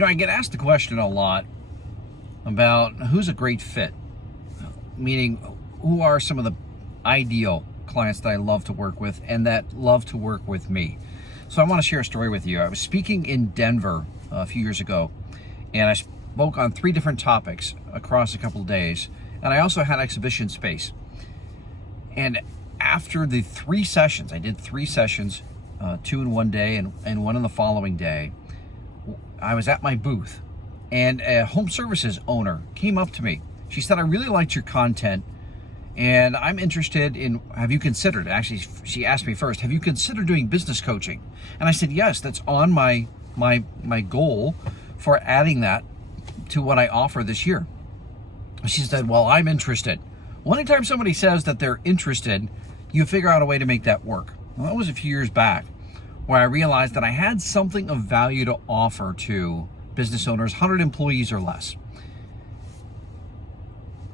I get asked the question a lot about who's a great fit, meaning who are some of the ideal clients that I love to work with and that love to work with me. So I want to share a story with you. I was speaking in Denver a few years ago, and I spoke on 3 different topics across a couple of days, and I also had exhibition space. And after the 3 sessions, I did 3 sessions, 2 in one day and 1 in the following day, I was at my booth, and a home services owner came up to me. She said, "I really liked your content, and I'm interested in, have you considered," actually she asked me first, "have you considered doing business coaching?" And I said, "Yes, that's on my goal for adding that to what I offer this year." She said, "Well, I'm interested." Well, anytime somebody says that they're interested, you figure out a way to make that work. Well, that was a few years back, where I realized that I had something of value to offer to business owners, 100 employees or less.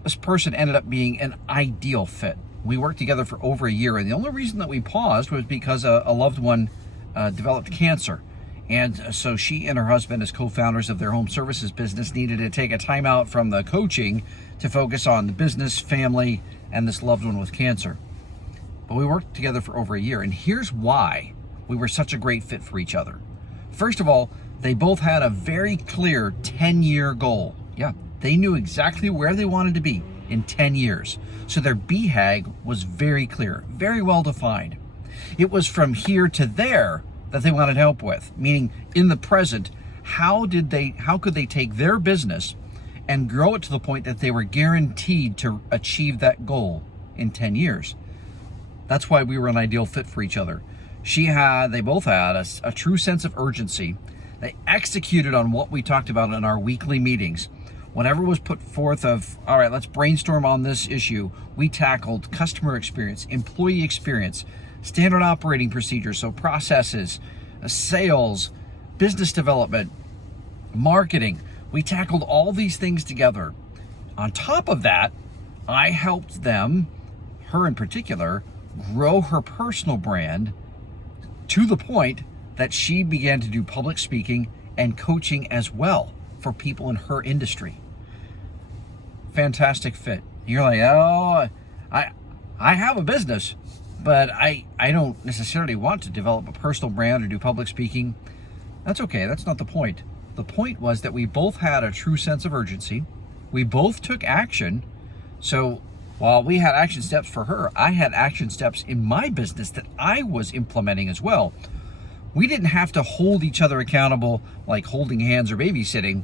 This person ended up being an ideal fit. We worked together for over a year, and the only reason that we paused was because a loved one developed cancer. And so she and her husband, as co-founders of their home services business, needed to take a time out from the coaching to focus on the business, family, and this loved one with cancer. But we worked together for over a year, and here's why we were such a great fit for each other. First of all, they both had a very clear 10-year goal. Yeah, they knew exactly where they wanted to be in 10 years. So their BHAG was very clear, very well defined. It was from here to there that they wanted help with, meaning in the present, how could they take their business and grow it to the point that they were guaranteed to achieve that goal in 10 years. That's why we were an ideal fit for each other. They both had a true sense of urgency. They executed on what we talked about in our weekly meetings. Whatever was put forth of, all right, let's brainstorm on this issue, we tackled customer experience, employee experience, standard operating procedures, so processes, sales, business development, marketing. We tackled all these things together. On top of that, I helped them, her in particular, grow her personal brand to the point that she began to do public speaking and coaching as well for people in her industry. Fantastic fit. You're like, oh, I have a business, but I don't necessarily want to develop a personal brand or do public speaking. That's okay. That's not the point. The point was that we both had a true sense of urgency. We both took action. So while we had action steps for her, I had action steps in my business that I was implementing as well. We didn't have to hold each other accountable like holding hands or babysitting.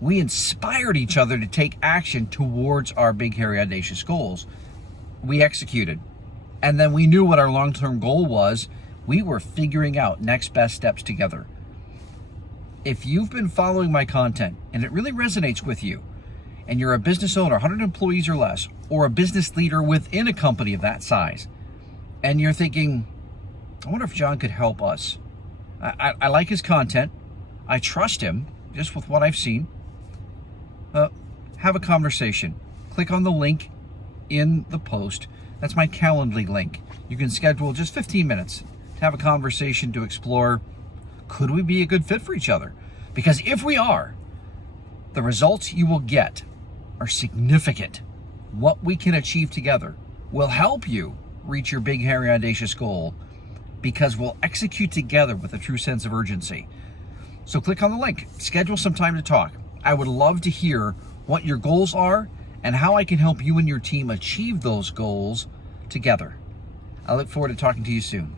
We inspired each other to take action towards our big, hairy, audacious goals. We executed. And then we knew what our long-term goal was. We were figuring out next best steps together. If you've been following my content and it really resonates with you, and you're a business owner, 100 employees or less, or a business leader within a company of that size, and you're thinking, I wonder if John could help us. I like his content. I trust him just with what I've seen. Have a conversation. Click on the link in the post. That's my Calendly link. You can schedule just 15 minutes to have a conversation to explore, could we be a good fit for each other? Because if we are, the results you will get are significant. What we can achieve together will help you reach your big, hairy, audacious goal because we'll execute together with a true sense of urgency. So click on the link, schedule some time to talk. I would love to hear what your goals are and how I can help you and your team achieve those goals together. I look forward to talking to you soon.